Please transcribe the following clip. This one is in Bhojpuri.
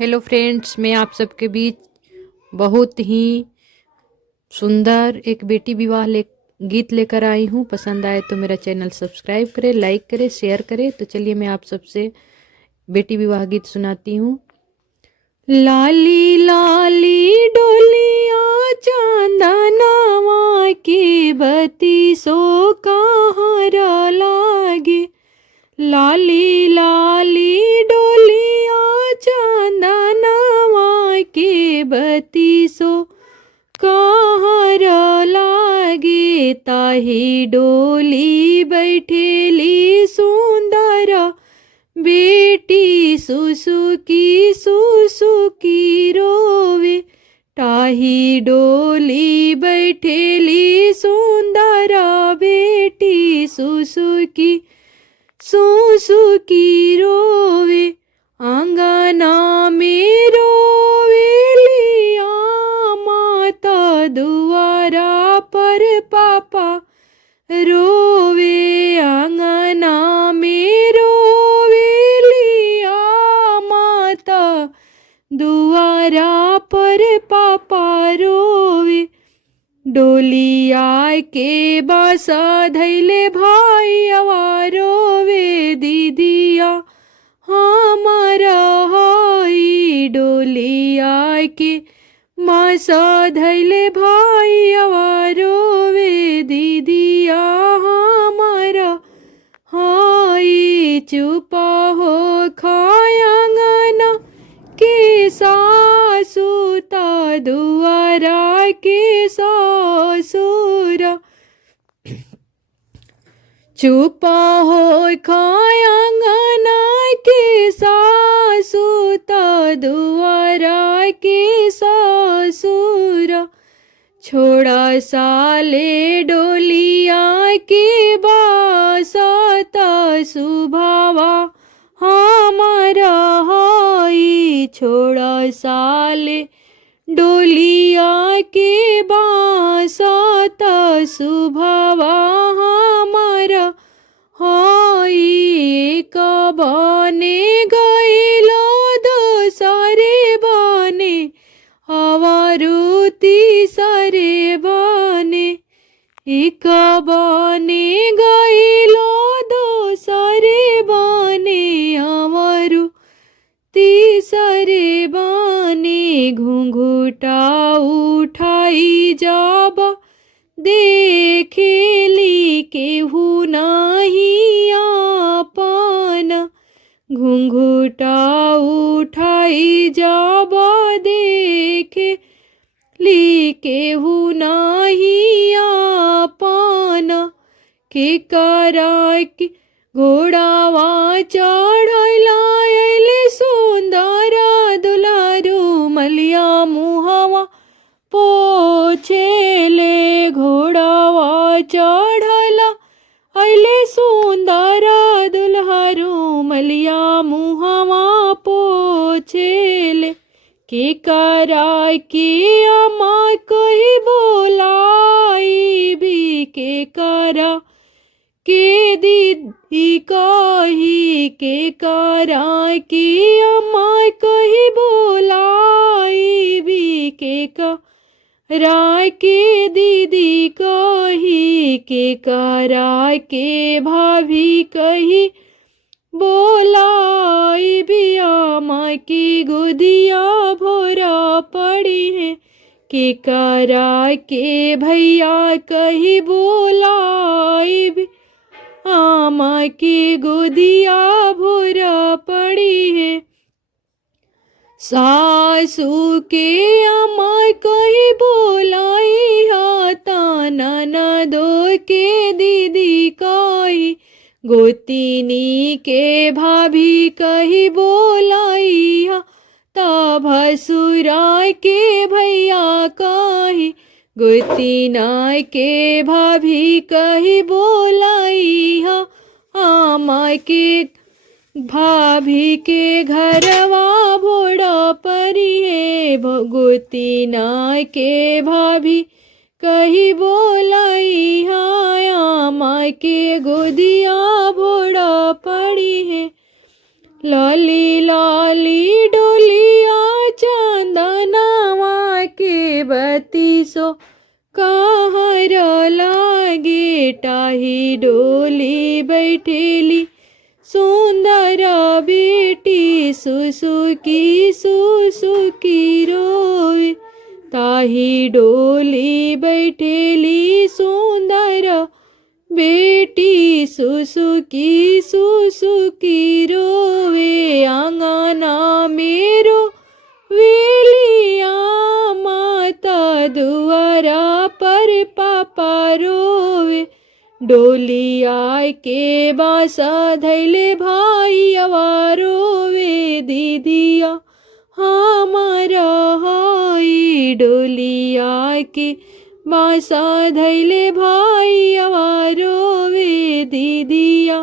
हेलो फ्रेंड्स, मैं आप सबके बीच बहुत ही सुंदर एक बेटी विवाह गीत लेकर आई हूँ। पसंद आए तो मेरा चैनल सब्सक्राइब करें, लाइक करें, शेयर करें। तो चलिए मैं आप सबसे बेटी विवाह गीत सुनाती हूँ। लाली लाली डोलिया चांदनवा की बत्ती सो कहाँ लागे। लाली लाली डोलिया चांदनवा के बत्ती सो कहाँ लागे। ताही डोली बैठेली सुंदर बेटी सुसुकी सुसुकी रोवे। ताही डोली बैठेली सुंदर बेटी सुसुकी सुसुकी रोवे। आंगना में रोवेलिया माता, दुआरा पर पापा रोवे। आंगना में रोवेलिया माता, दुआरा पर पापा रोवे। डोलिया के बासा धैले भाई रोवे। दीदिया हमारा हाई। डोलिया के मासा धैले भाई रोवे। दीदिया हमारा हाई। चुपा हो खायांगना के सासुता, दुआरा के ससुरा। चुपा हो खायांगना के सासुता, दुआरा के ससुरा। छोड़ा साले डोलिया के बासाता, सुभावा हमारा हाई। छोड़ा साले डोलिया के बासाता, सुभावा हमारा हाई। कबाने गईला दोसरे बाने, हवारुती सरे बाने। एक बाने गईला दोसरे बाने, हवारु तीसरे बाने। घुंघुटा उठाई जाबा, देखेली केहू नाही आपना। घुंघुटा उठाई जाबा, देखेली केहू नाही आपना। के करा के घोड़ावा चढ़ैला अइले सुंदरा दुलारू। मलिया मुहावा पोछेले, घोड़ावा चढ़ला अइले सुंदरा दुल्हरू। मलिया मुहावा पोछेले। के करा के अमा कही बोलाई भी। के करा के दीदी कही। के करा के अम्मा कही बोलाई भी। के करा के दीदी कही। के करा के भाभी कही बोलाई भी। अम्मा की गोदिया भोरा पड़ी है। के करा के भैया कही बोलाई भी। आमा की गोदिया भोरा पड़ी है। सासू के आमा कही बोलाई हाथा, ननदो के दीदी कही। गोतिनी के भाभी कही बोलाई हा, ता भसुरा के भैया कही। गोतिना के भाभी कही बोलाई हा, आमा के भाभी के घरवा भोड़ा परी है। गोतिना के भाभी कही बोलाई हा, आमा के गोदिया भोड़ा पड़ी है। लाली लाली डोलिया रेवती सो कहर लागे टाही डोली बैठेली सुंदर बेटी सुसुकी सुसुकी रोवे ताही डोली बैठेली सुंदर बेटी सुसुकी सुसुकी रोवे आंगना मेरो वेलिया माता दुआरा पर पापा रोवे डोली आय के बासा धैले भाई रोवे दीदिया हमारा हाई डोली आय के बासा धैले भाई रोवे दीदिया